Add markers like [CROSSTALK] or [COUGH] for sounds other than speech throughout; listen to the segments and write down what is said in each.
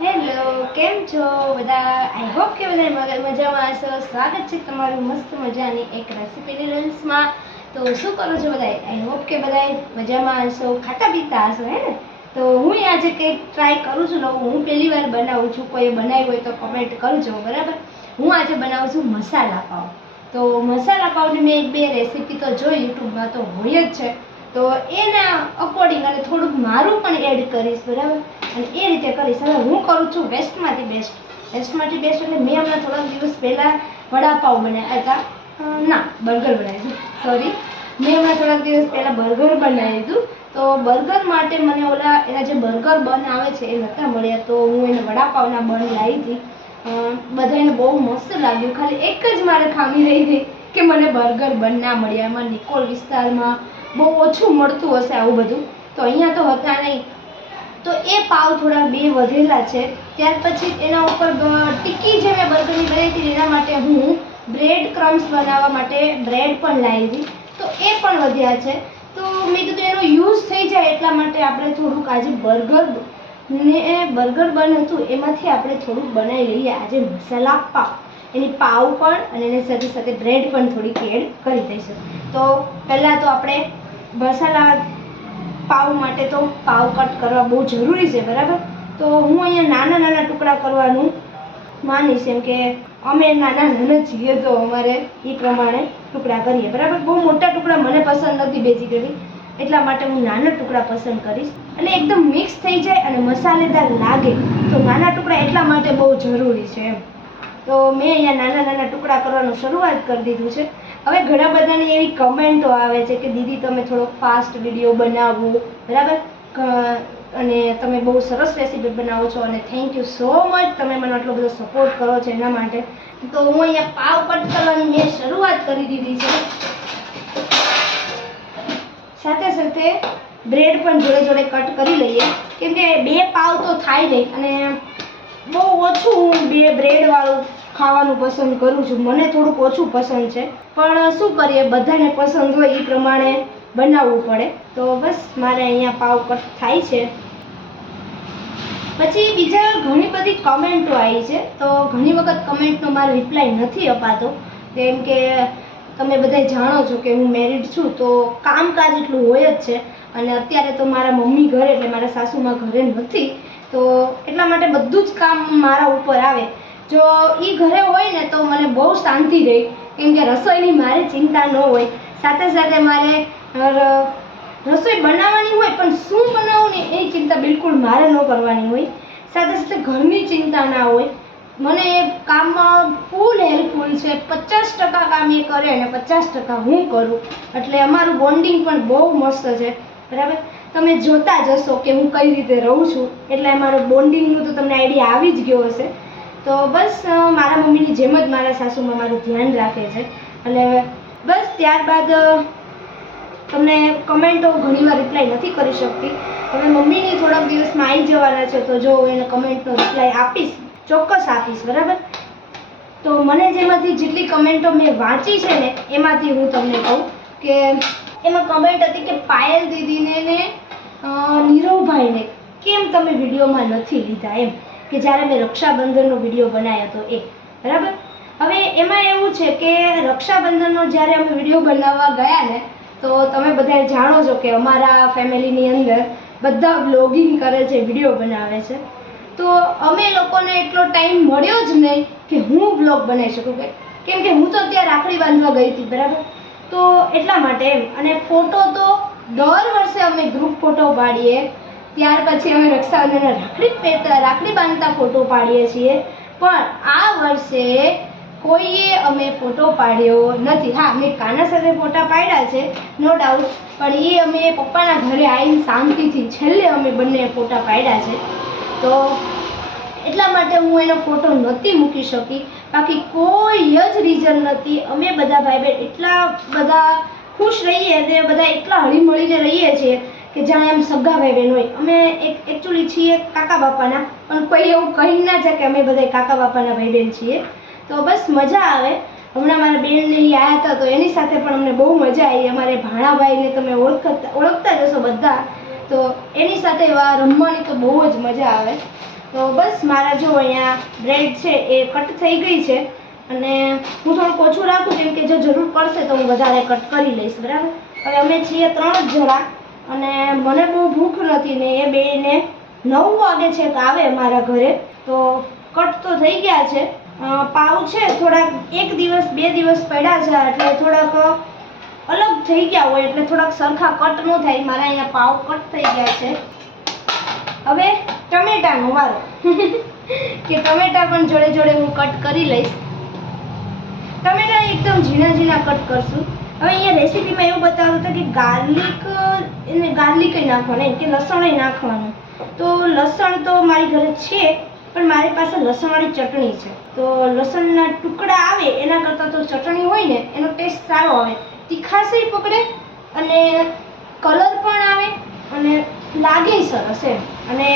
Hello કેમ છો બધા? આઈ હોપ કે બધા મગર મજામાં હશો. સ્વાગત છે તમારું મસ્ત મજાની એક રેસીપીની રીલ્સમાં તો શું કરો છો બધા આઈ હોપ કે બધા મજામાં હશો, ખાતા પીતા હશો, હે ને? તો હું આજે કંઈક ટ્રાય કરું છું, નવું. હું પહેલી વાર બનાવું છું. કોઈ બનાવ્યું હોય તો કમેન્ટ કરજો, બરાબર? હું આજે બનાવું છું મસાલા પાવ. તો મસાલા પાવની મેં એક બે રેસીપી તો જોઈ, યુટ્યુબમાં તો હોય જ છે. તો એના અકોર્ડિંગ અને થોડુંક મારું પણ એડ કરીશ, બરાબર? અને એ રીતે કરીશ. હવે હું કરું છું વેસ્ટમાંથી બેસ્ટ વેસ્ટમાંથી બેસ્ટ એટલે મેં હમણાં થોડાક દિવસ પહેલાં વડાપાઉં બનાવ્યા હતા. ના બર્ગર બનાવ્યું સોરી મેં હમણાં થોડાક દિવસ પહેલાં બર્ગર બનાવ્યું હતું. તો બર્ગર માટે મને ઓલા એના જે બર્ગર બન આવે છે એ નહોતા મળ્યા, તો હું એને વડાપાઉના બન લાવી હતી. બધા બધાને બહુ મસ્ત લાગ્યું. ખાલી એક જ મારે ખામી રહી ગઈ કે મને બર્ગર બન ના મળ્યા. એમાં નિકોલ વિસ્તારમાં બહુ ઓછું મળતું હશે આવું બધું. તો અહીંયા તો હતા નહીં. તો એ પાવ થોડા બે વધેલા છે. ત્યાર પછી એના ઉપર ટીકી જે મેં બર્ગરની બનાવી હતી એના માટે હું બ્રેડ ક્રમ્સ બનાવવા માટે બ્રેડ પણ લાવી હતી. તો એ પણ વધ્યા છે. તો મેં કીધું એનો યુઝ થઈ જાય એટલા માટે આપણે થોડુંક આજે બર્ગર ને બર્ગર બન હતું એમાંથી આપણે થોડુંક બનાવી લઈએ. આજે મસાલા પાવ એની પાવ પણ અને એની સાથે સાથે બ્રેડ પણ થોડીક એડ કરી દઈશું. તો પહેલાં તો આપણે મસાલા પાવ માટે તો પાવ કટ કરવા બહુ જરૂરી છે, બરાબર? તો હું અહીંયા નાના નાના ટુકડા કરવાનું માનીશ, એમ કે અમે નાના નાના છીએ તો અમારે એ પ્રમાણે ટુકડા કરીએ, બરાબર? બહુ મોટા ટુકડા મને પસંદ નથી બેઝિકલી એટલા માટે હું નાના ટુકડા પસંદ કરીશ. અને એકદમ મિક્સ થઈ જાય અને મસાલેદાર લાગે, તો નાના ટુકડા એટલા માટે બહુ જરૂરી છે, એમ. તો મેં અહીંયા નાના નાના ટુકડા કરવાનું શરૂઆત કરી દીધું છે. હવે ઘણા બધાની એવી કમેન્ટો આવે છે કે, દીદી, તમે થોડો ફાસ્ટ વીડિયો બનાવો. બરાબર? અને તમે બહુ સરસ રેસીપી બનાવો છો અને થેન્ક યુ સો મચ તમે મને આટલો બધો સપોર્ટ કરો છો એના માટે. તો હું અહીંયા પાવ કટ કરવાની મેં શરૂઆત કરી દીધી છે. સાથે સાથે બ્રેડ પણ જોડે જોડે કટ કરી લઈએ. કેમ કે બે પાવ તો થાય નહીં અને બહુ ઓછું હું બે બ્રેડવાળું ખાવાનું પસંદ કરું છું. મને થોડુંક ઓછું પસંદ છે. પણ શું કરીએ? બધાને પસંદ હોય એ પ્રમાણે બનાવવું પડે. તો બસ, મારે અહીંયા પાવ કટ થાય છે. પછી બીજા ઘણી બધી કમેન્ટો આવી છે. તો ઘણી વખત કમેન્ટનો મારો રિપ્લાય નથી અપાતો. કેમ કે તમે બધા જાણો છો કે હું મેરિડ છું, તો કામકાજ એટલું હોય જ છે. અને અત્યારે તો મારા મમ્મી ઘરે, એટલે મારા સાસુમાં ઘરે નથી. તો એટલા માટે બધું જ કામ મારા ઉપર આવે. જો એ ઘરે હોય ને તો મને બહુ શાંતિ રહે. કેમ કે રસોઈની મારે ચિંતા ન હોય. સાથે સાથે મારે રસોઈ બનાવવાની હોય પણ શું બનાવવું ને એ ચિંતા બિલકુલ મારે ન કરવાની હોય. સાથે સાથે ઘરની ચિંતા ના હોય. મને એ કામમાં ફૂલ હેલ્પફુલ છે. પચાસ ટકા કામ એ કરે અને પચાસ ટકા હું કરું. એટલે અમારું બોન્ડિંગ પણ બહુ મસ્ત છે. બરાબર? તમે જોતા જ હશો કે હું કઈ રીતે રહું છું. એટલે અમારું બોન્ડિંગનું તો તમને આઈડિયા આવી જ ગયો હશે. તો બસ મારા મમ્મીની જેમ જ મારા સાસુમાં મારું ધ્યાન રાખે છે. અને બસ ત્યારબાદ તમને કમેન્ટો ઘણીવાર રિપ્લાય નથી કરી શકતી. હવે મમ્મીની થોડાક દિવસમાં આવી જવાના છે, તો જો એને કમેન્ટનો રિપ્લાય આપીશ, ચોક્કસ આપીશ, બરાબર? તો મને જેમાંથી જેટલી કમેન્ટો મેં વાંચી છે ને, એમાંથી હું તમને કહું કે એમાં કમેન્ટ હતી કે પાયલ દીદીને ને નીરવભાઈને કેમ તમે વિડીયોમાં નથી લીધા એમ? કે જ્યારે મેં રક્ષાબંધનનો વીડિયો બનાવ્યો હતો એ. બરાબર? હવે એમાં એવું છે કે રક્ષાબંધનનો જ્યારે અમે વીડિયો બનાવવા ગયા ને, તો તમે બધા જાણો છો કે અમારા ફેમિલીની અંદર બધા બ્લોગિંગ કરે છે, વીડિયો બનાવે છે. તો અમે લોકોને એટલો ટાઈમ મળ્યો જ નહીં કે હું બ્લોગ બનાવી શકું કે, કેમ કે હું તો ત્યાં રાખડી બાંધવા ગઈ હતી, બરાબર? તો એટલા માટે એમ. અને ફોટો તો દર વર્ષે અમે ગ્રુપ ફોટો પાડીએ. ત્યાર પછી અમે રક્ષાબંધનના રાખડી પહેરતા રાખડી બાંધતા ફોટો પાડીએ છીએ. પણ આ વર્ષે કોઈએ અમે ફોટો પાડ્યો નથી. હા, મેં કાના સાથે ફોટા પાડ્યા છે નો ડાઉટ પણ એ અમે પપ્પાના ઘરે આવીને શાંતિથી છેલ્લે અમે બંને ફોટા પાડ્યા છે. તો એટલા માટે હું એનો ફોટો નહોતી મૂકી શકી. બાકી કોઈ જ રીઝન નથી. અમે બધા ભાઈ બહેન એટલા બધા ખુશ રહીએ અને બધા એટલા હળીમળીને રહીએ છીએ. કે જ્યાં એમ સગા ભાઈ બહેન હોય. અમે એક એકચ્યુઅલી છીએ કાકા બાપાના, પણ કોઈ એવું કહી ના છે કે અમે બધા કાકા બાપાના ભાઈ બહેન છીએ. તો બસ મજા આવે. હમણાં મારા બેનને આવ્યા હતા, તો એની સાથે પણ અમને બહુ મજા આવી. અમારે ભાણાભાઈને તમે ઓળખતા ઓળખતા જ હશો બધા. તો એની સાથે રમવાની તો બહુ જ મજા આવે. તો બસ મારા જો અહીંયા બ્રેડ છે એ કટ થઈ ગઈ છે. અને હું થોડુંક ઓછું રાખું, કેમ કે જો જરૂર પડશે તો હું વધારે કટ કરી લઈશ, બરાબર? હવે અમે છીએ ત્રણ જ જણા. અને મને બહુ ભૂખ નથી ને એ બેને નવ વાગે છેક આવે મારા ઘરે, તો કટ તો થઈ ગયા છે. પાઉ છે, થોડાક એક દિવસ, બે દિવસ પડ્યા છે, એટલે થોડાક અલગ થઈ ગયા હોય, એટલે થોડાક સરખા કટ ન થાય. મારા અહીંયા પાવ કટ થઈ ગયા છે. હવે ટમેટાનો વારો. [LAUGHS] કે ટમેટા પણ જોડે જોડે હું કટ કરી લઈશ. ટમેટા એકદમ ઝીણા ઝીણા કટ કરશું. હવે અહીંયા રેસીપીમાં એવું બતાવ્યું હતું કે ગાર્લિક એને ગાર્લિક નાખવાનું, એમ કે લસણ નાખવાનું. તો લસણ તો મારી ઘરે છે, પણ મારી પાસે લસણવાળી ચટણી છે. તો લસણના ટુકડા આવે, એના કરતાં તો ચટણી હોય ને, એનો ટેસ્ટ સારો આવે. તીખાશય પકડે અને કલર પણ આવે અને લાગે સરસ એમ. અને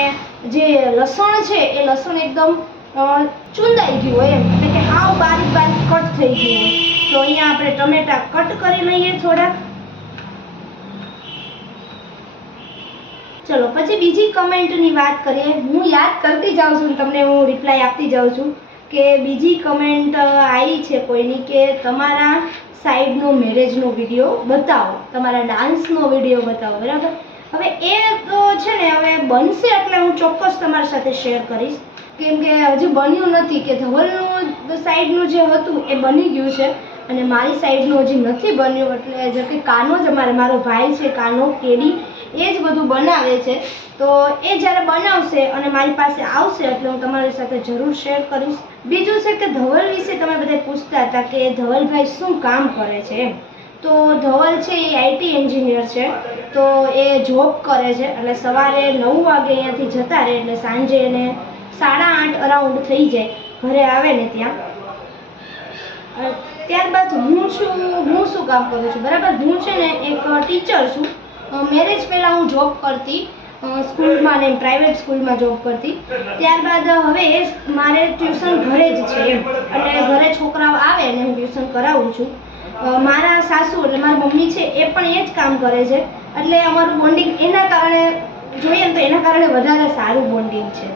જે લસણ છે, એ લસણ એકદમ ચૂંદાઈ ગયું હોય એમ. એટલે કે હાવ બારીક બારીક કટ થઈ ગયું હોય. તો અહીંયા આપણે ટમેટા કટ કરી લઈએ થોડાક ચલો, પછી બીજી કમેન્ટની વાત કરીએ. હું યાદ કરતી જાઉં છું તમને હું રિપ્લાય આપતી જાઉં છું કે બીજી કમેન્ટ આવી છે કોઈની કે તમારા સાઈડનો મેરેજનો વીડિયો બતાવો. તમારા ડાન્સનો વીડિયો બતાવો, બરાબર? હવે એ તો છે ને, હવે બનશે એટલે હું ચોક્કસ તમારી સાથે શેર કરીશ. કેમ કે હજી બન્યું નથી કે ધવલનું સાઈડનું જે હતું એ બની ગયું છે. અને મારી સાઈડનું હજી નથી બન્યું, એટલે જો કે કાનો જ અમારે, મારો ભાઈ છે, કાનો, કેડી, એ જ બધું બનાવે છે. તો એ જ્યારે બનાવશે અને મારી પાસે આવશે, એટલે હું તમારી સાથે જરૂર શેર કરીશ. બીજું છે કે ધવલ વિશે તમે બધા પૂછતા હતા કે ધવલભાઈ શું કામ કરે છે એમ. તો ધવલ છે એ આઈટી એન્જિનિયર છે, તો એ જોબ કરે છે, એટલે સવારે નવ વાગે અહીંયાથી જતા રહે, એટલે સાંજે એને સાડા આઠ અરાઉન્ડ થઈ જાય, ઘરે આવે ને ત્યાં. ત્યારબાદ હું શું હું શું કામ કરું છું? બરાબર? હું છે ને એક ટીચર છું. મેરેજ પહેલાં હું જોબ કરતી. સ્કૂલમાં ને પ્રાઇવેટ સ્કૂલમાં જોબ કરતી. ત્યારબાદ હવે મારે ટ્યુશન ઘરે જ છે એમ. એટલે ઘરે છોકરાઓ આવે ને હું ટ્યુશન કરાવું છું. મારા સાસુ એટલે મારી મમ્મી છે એ પણ એ જ કામ કરે છે. એટલે અમારું બોન્ડિંગ એના કારણે, જોઈએ ને તો એના કારણે વધારે સારું બોન્ડિંગ છે.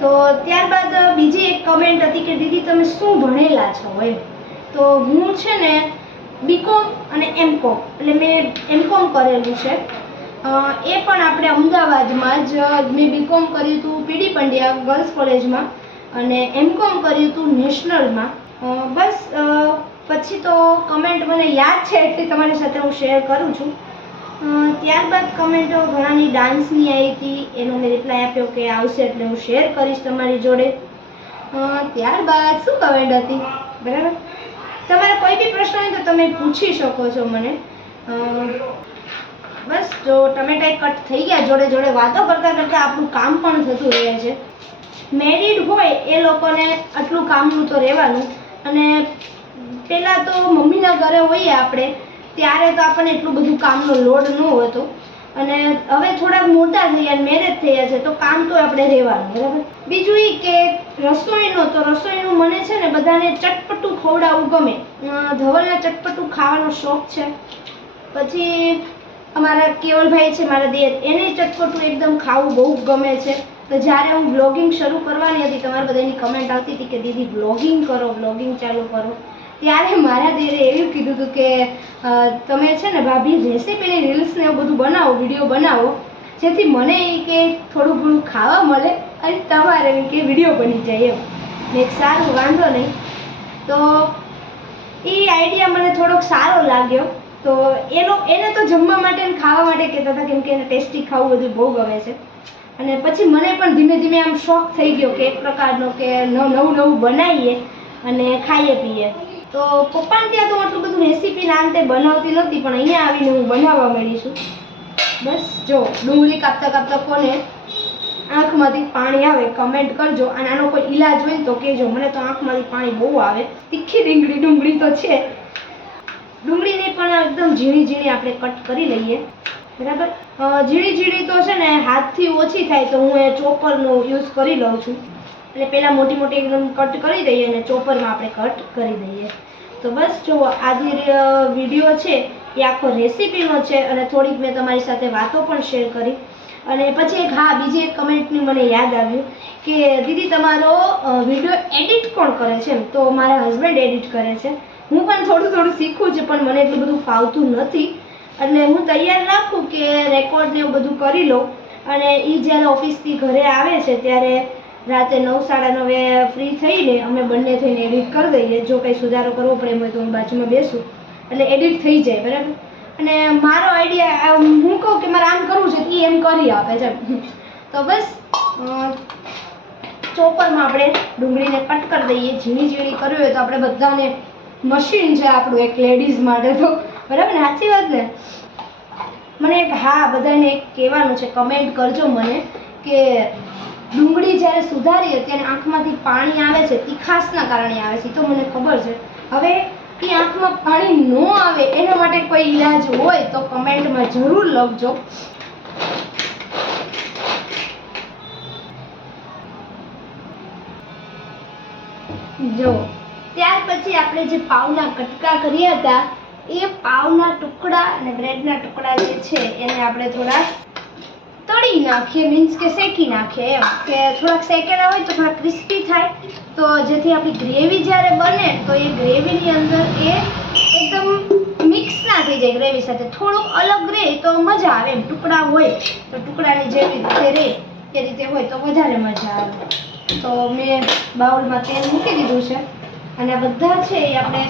તો ત્યારબાદ બીજી એક કમેન્ટ હતી કે, દીદી, તમે શું ભણેલા છો? એમ. તો હું છે ને બીકોમ અને એમકોમ એટલે મેં એમકોમ કરેલું છે. એ પણ આપણે અમદાવાદમાં જ, મેં બીકોમ કર્યું હતું પીડી પંડ્યા ગર્લ્સ કોલેજમાં અને એમકોમ કર્યું હતું નેશનલમાં બસ પછી તો કમેન્ટ મને યાદ છે એટલે તમારી સાથે હું શેર કરું છું. ત્યારબાદ કમેન્ટો ઘણાની ડાન્સની આવી હતી, એનો મેં રિપ્લાય આપ્યો કે આવશે એટલે હું શેર કરીશ તમારી જોડે. ત્યારબાદ શું કમેન્ટ હતી? બરાબર? તમારે કોઈ બી પ્રશ્ન હોય તો તમે પૂછી શકો છો મને. બસ જો ટમેટા કટ થઈ ગયા જોડે જોડે વાતો કરતાં કરતાં આપણું કામ પણ થતું રહે છે. મેરિડ હોય એ લોકોને આટલું કામનું તો રહેવાનું. અને પહેલાં તો મમ્મીના ઘરે હોઈએ આપણે, ત્યારે તો આપણને એટલું બધું કામનો લોડ ન હતો. અને હવે થોડાક મોટા થયા મેરેજ થયા છે, તો કામ તો આપણે રહેવાનું, બરાબર? બીજું એ કે રસોઈનો, તો રસોઈનું મને છે ને બધાને ચટપટું ખવડાવવું ગમે. ધવલને ચટપટું ખાવાનો શોખ છે. પછી અમારા કેવલભાઈ છે, મારા દેર, એને ચટપટું એકદમ ખાવું બહુ ગમે છે. તો જ્યારે હું બ્લોગિંગ શરૂ કરવાની હતી, તમારા બધાની કમેન્ટ આવતી હતી કે, દીદી બ્લોગિંગ કરો બ્લોગિંગ ચાલુ કરો. ત્યારે મારા દેરે એવું કીધું હતું કે તમે છે ને ભાભી રેસીપીની રીલ્સને એવું બધું બનાવો વીડિયો બનાવો, જેથી મને કે થોડું ઘણું ખાવા મળે અને તમારે કે વીડિયો બની જાય એમ. ને સારું વાંધો નહીં. તો એ આઈડિયા મને થોડોક સારો લાગ્યો. તો એનો, એને તો જમવા માટે અને ખાવા માટે કહેતા હતા, કેમ કે એને ટેસ્ટી ખાવું બધું બહુ ગમે છે. અને પછી મને પણ ધીમે ધીમે આમ શોખ થઈ ગયો કે એક પ્રકારનો કે નવું નવું બનાવીએ અને ખાઈએ, પીએ. તો પપ્પાને ત્યાં તો આટલું બધું રેસીપી ના અંતે બનાવતી નહોતી, પણ અહીંયા આવીને હું બનાવવા માંડી છું. બસ જો, ડુંગળી કાપતા કાપતા કોને આંખમાંથી પાણી આવે કમેન્ટ કરજો. અને આનો કોઈ ઈલાજ હોય તો કહેજો. મને તો આંખમાંથી પાણી બહુ આવે. તીખી ડીંગળી ડુંગળી તો છે. ડુંગળીને પણ એકદમ ઝીણી ઝીણી આપણે કટ કરી લઈએ. બરાબર? ઝીણી ઝીણી તો છે ને હાથથી ઓછી થાય, તો હું એ ચોપરનો યુઝ કરી લઉં છું. એટલે પહેલાં મોટી મોટી એકદમ કટ કરી દઈએ અને ચોપરમાં આપણે કટ કરી દઈએ. તો બસ જો આ વીડિયો છે એ આખો રેસીપીનો છે અને થોડીક મેં તમારી સાથે વાતો પણ શેર કરી. અને પછી એક, હા, બીજી એક કમેન્ટની મને યાદ આવ્યું કે દીદી તમારો વીડિયો એડિટ કોણ કરે છે એમ? તો મારા હસબન્ડ એડિટ કરે છે. હું પણ થોડું થોડું શીખું છું, પણ મને એટલું બધું ફાવતું નથી. એટલે હું તૈયાર રાખું કે રેકોર્ડ ને એવું બધું કરી લઉં. અને એ જ્યારે ઓફિસથી ઘરે આવે છે, ત્યારે રાતે નવ સાડા નવે ફ્રી થઈને અમે બંને થઈને એડિટ કરી દઈએ. જો કંઈ સુધારો કરવો પડે એમ હોય તો હું બાજુમાં બેસું. એટલે એડિટ થઈ જાય, બરાબર? અને મારો આઈડિયા હું કહું કે મારે આમ કરવું છે એ એમ કરી આપે છે તો બસ ચોપરમાં આપણે ડુંગળીને કટ કરી દઈએ. ઝીણી ઝીણી કરવી હોય તો આપણે બધાને મશીન છે આપણું, એક લેડીઝ માટે તો. બરાબર ને? સાચી વાત ને? મને એક, હા, બધાને એક કહેવાનું છે. કમેન્ટ કરજો મને કે ડુંગળી જ્યારે સુધારીએ ત્યારે આંખમાંથી પાણી આવે છે તીખાસના કારણે આવે છે તો મને ખબર છે. હવે એ આંખમાં પાણી ન આવે, એના માટે કોઈ ઈલાજ હોય તો કમેન્ટમાં જરૂર લખજો. જો, ત્યાર પછી આપણે જે પાવના કટકા કર્યા હતા, એ પાવના ટુકડા અને બ્રેડના ટુકડા જે છે, એને આપણે થોડા તળી નાખીએ મીન્સ કે શેકી નાખીએ એમ. કે થોડાક શેકેલા હોય તો થોડા ક્રિસ્પી થાય. તો જેથી આપણી ગ્રેવી જ્યારે બને, તો એ ગ્રેવીની અંદર એ એકદમ મિક્સ ના થઈ જાય ગ્રેવી સાથે. થોડુંક અલગ રહે તો મજા આવે એમ, ટુકડા હોય તો ટુકડાની જેવી રીતે રહે એ રીતે હોય તો વધારે મજા આવે. તો મેં બાઉલમાં તેલ મૂકી દીધું છે. અને બધા છે એ આપણે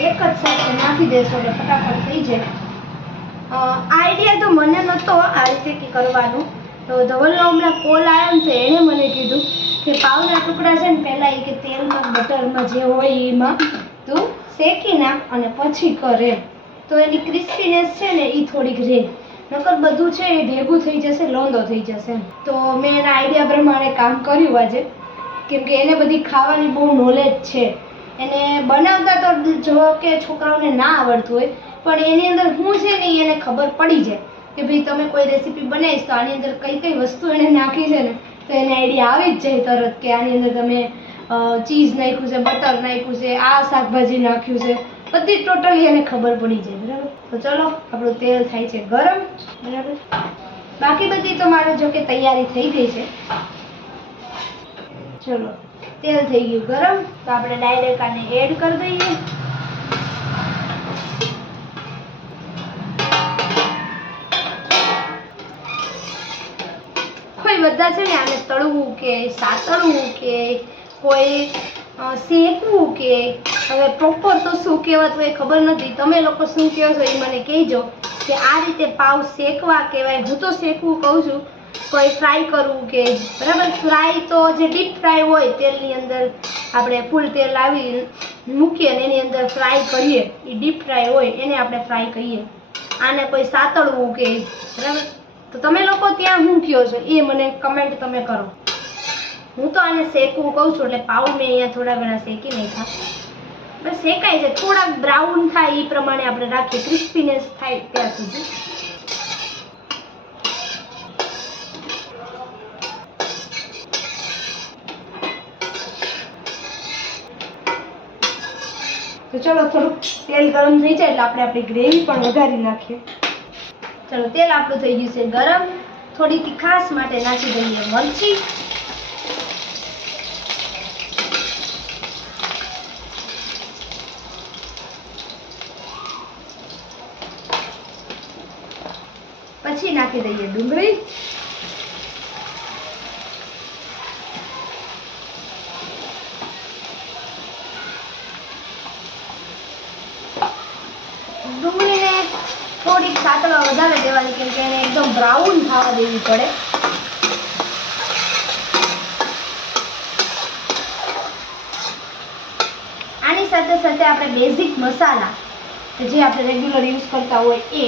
એક જ સાથે નાખી દઈશું એટલે ફટાફટ થઈ જાય. આઈડિયા તો મને નહોતો આ રીતે કે કરવાનું. તો ધવલનો હમણાં કોલ આવ્યો ને તો એણે મને કીધું કે પાવના ટુકડા છે ને પહેલાં એ કે તેલમાં બટરમાં જે હોય એમાં તું શેકી નાખ અને પછી કરે. તો એની ક્રિસ્પીનેસ છે ને એ થોડીક રહે નકર બધું છે એ ભેગું થઈ જશે, લોંદો થઈ જશે. તો મેં એના આઈડિયા પ્રમાણે કામ કર્યું આજે. કેમ કે એને બધી ખાવાની બહુ નોલેજ છે. એને બનાવતા તો જો કે છોકરાઓને ના આવડતું હોય પણ એની અંદર શું છે ને એને ખબર પડી જાય કે ભાઈ તમે કોઈ રેસીપી બનાવીશ તો આની અંદર કઈ કઈ વસ્તુ એને નાખી છે ને, તો એને આઈડિયા આવી જ જાય તરત કે આની અંદર તમે ચીઝ નાખ્યું છે બટર નાખ્યું છે, આ શાકભાજી નાખ્યું છે, બધી ટોટલી એને ખબર પડી જાય, બરાબર? તો ચલો, આપણું તેલ થાય છે ગરમ, બરાબર? બાકી બધી તો મારે જો કે તૈયારી થઈ ગઈ છે. ચલો, તેલ થઈ ગયું ગરમ, તો આપણે ડાયરેક્ટ આને એડ કરી દઈએ. બધા છે ને આને તળવું કે સાતળવું કે કોઈ શેકવું કે, હવે પ્રોપર તો શું કહેવાતું એ ખબર નથી. તમે લોકો શું કહો છો એ મને કહેજો કે આ રીતે પાવ શેકવા કહેવાય. હું તો શેકવું કહું છું. કોઈ ફ્રાય કરવું કે, બરાબર? ફ્રાય તો જે ડીપ ફ્રાય હોય તેલની અંદર આપણે ફૂલ તેલ લાવી મૂકીએ અને એની અંદર ફ્રાય કરીએ. એ ડીપ ફ્રાય હોય એને આપણે ફ્રાય કહીએ. આને કોઈ સાતળવું કે, બરાબર? તો તમે લોકો ત્યાં શું કહો છો? એ મને કમેન્ટ તમે કરો. હું તો આને શેકવું કહું છું, એટલે પાઉ મેં અહીંયા થોડા ઘણા શેકી નાખ્યા. બસ શેકાય છે. થોડાક બ્રાઉન થાય એ પ્રમાણે આપણે રાખીએ. ક્રિસ્પીનેસ થાય ત્યાં સુધી. તો ચલો થોડુંક તેલ ગરમ થઈ જાય એટલે આપણે આપણી ગ્રેવી પણ વધારી નાખીએ. ચલો, તેલ આપણું થઈ ગયું છે ગરમ. થોડી તીખાસ માટે નાખી દઈએ મરચી. પછી નાખી દઈએ ડુંગળી. કે એને એકદમ બ્રાઉન થવા દેવી પડે. આની સાથે સાથે આપણે બેઝિક મસાલા, કે જે આપણે રેગ્યુલર યુઝ કરતા હોય એ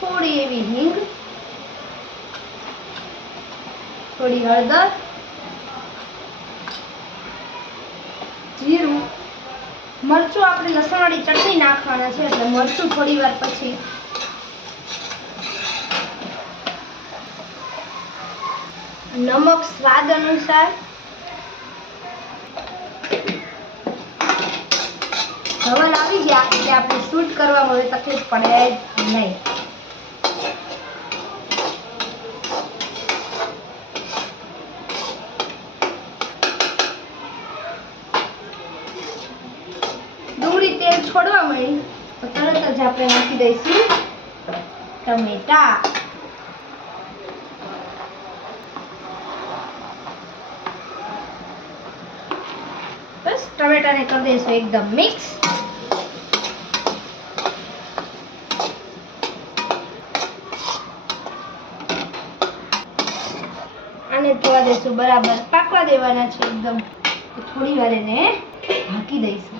થોડી એવી હિંગ થોડી હળદર જીરું મરચું આપણે લસણવાળી ચટણી નાખવાના છે એટલે મળશું થોડી વાર પછી. નમક સ્વાદ અનુસાર. ધવલ આવી ગયા એટલે આપણે શૂટ કરવામાં હવે તકલીફ પડે નહીં ડુંગળી તેલ છોડવા મળી તો તરત જ આપણે દઈશું ટમેટા બસ ટમેટાને કરી દઈશું એકદમ મિક્સ આને થવા દઈશું બરાબર પાકવા દેવાના છે એકદમ. થોડી વાર એને ઢાંકી દઈશું.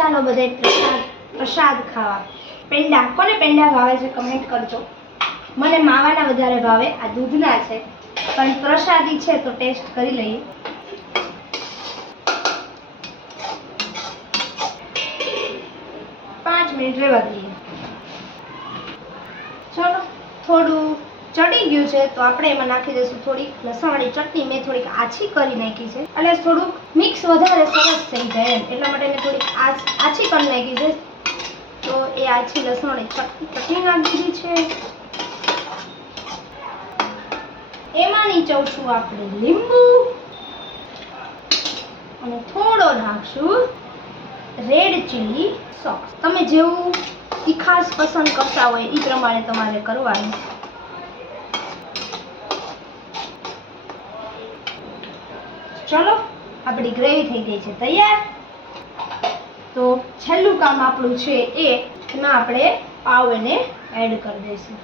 ચાલો બધાય પ્રસાદ પ્રસાદ ખાવા. પેંડા, કોને પેંડા ભાવે છે કમેન્ટ કરજો. મને માવાના વધારે ભાવે, આ દૂધના છે. પણ પ્રસાદી છે તો ટેસ્ટ કરી લઈએ. પાંચ મિનિટ રહેવા દઈએ. ચલો, થોડું ચડી ગયું છે તો આપણે એમાં નાખી દઈશું થોડીક લસણવાળી ચટણી. મેં થોડીક આછી કરી નાખી છે. એટલે થોડુંક મિક્સ વધારે સરસ થઈ જાય એમ. એટલા માટે મેં થોડીક આછ કરી નાખી છે. તો એ આછી લસણ ચટણી નાખી દીધી છે. એમાં નીચવશું આપણે લીંબુ. અને થોડો નાખશું રેડ ચીલી સોસ. તમે જેવું તીખાશ પસંદ કરતા હોય એ પ્રમાણે તમારે કરવાનું. ચલો. આપણી ગ્રેવી થઈ ગઈ છે. તૈયાર? તો છેલ્લું કામ આપણું છે એમાં આપણે પાવ એને એડ કરી દઈશું.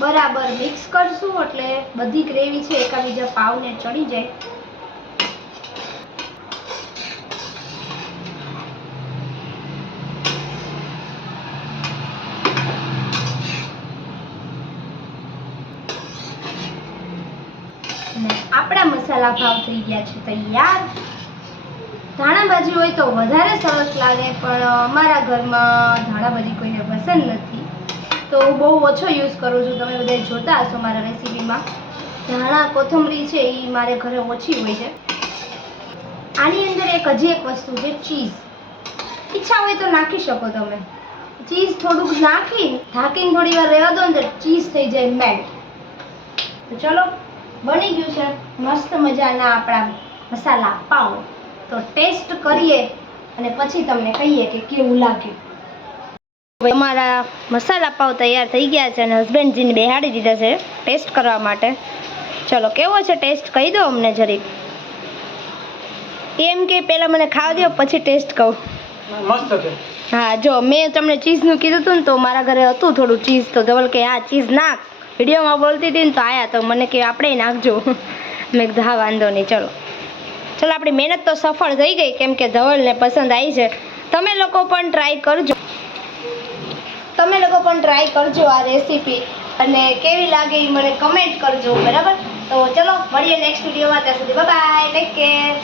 બરાબર મિક્સ કરશું, એટલે બધી ગ્રેવી છે, એકાબીજા પાવને ચડી જાય અને આપણા મસાલા ભાવ થઈ ગયા છે તૈયાર. ધાણા ભાજી હોય તો વધારે સરસ લાગે, પણ અમારા ઘરમાં ધાણા ભાજી કોઈને પસંદ નથી. તો હું બહુ ઓછો યુઝ કરું છું. તમે બધા જોતા હશો મારા રેસીપીમાં ધાણા, કોથમરી છે એ મારે ઘરે ઓછી હોય છે. આની અંદર એક હજી એક વસ્તુ છે ચીઝ ઈચ્છા હોય તો નાખી શકો તમે. ચીઝ થોડુંક નાખી ઢાંકીને થોડી વાર રહેવા દો ને ચીઝ થઈ જાય મેલ્ટ તો ચલો બની ગયું છે. મસ્ત મજાના આપણા મસાલા પાઉં. તો ટેસ્ટ કરીએ અને પછી તમને કહીએ કે કેવું લાગ્યું. અમારા મસાલા પાઉં તૈયાર થઈ ગયા છે અને હસબન્ડજીને બેહાડી દીધા છે ટેસ્ટ કરવા માટે. ચલો કેવો છે ટેસ્ટ? કહી દો અમને જરીક. એમ કે પહેલાં મને ખાવા દો પછી ટેસ્ટ કહું. મસ્ત છે. હા જો મેં તમને ચીઝનું કીધું હતું ને તો મારા ઘરે હતું થોડું ચીઝ. તો ધવલ કે આ ચીઝ નાખ. વિડીયોમાં બોલતી હતી ને તો આયા તો મને કે આપણે નાખજો. મેં કીધું, હા, વાંધો નહીં, ચલો. ચલો, આપણી મહેનત તો સફળ થઈ ગઈ, કેમ કે ધવલને પસંદ આવી છે. તમે લોકો પણ ટ્રાય કરજો. તમે લોકો પણ ટ્રાય કરજો આ રેસીપી અને કેવી લાગે એ મને કમેન્ટ કરજો, બરાબર? તો ચલો, મળીએ નેક્સ્ટ વિડીયોમાં ત્યાં સુધી બાય ટેક કેર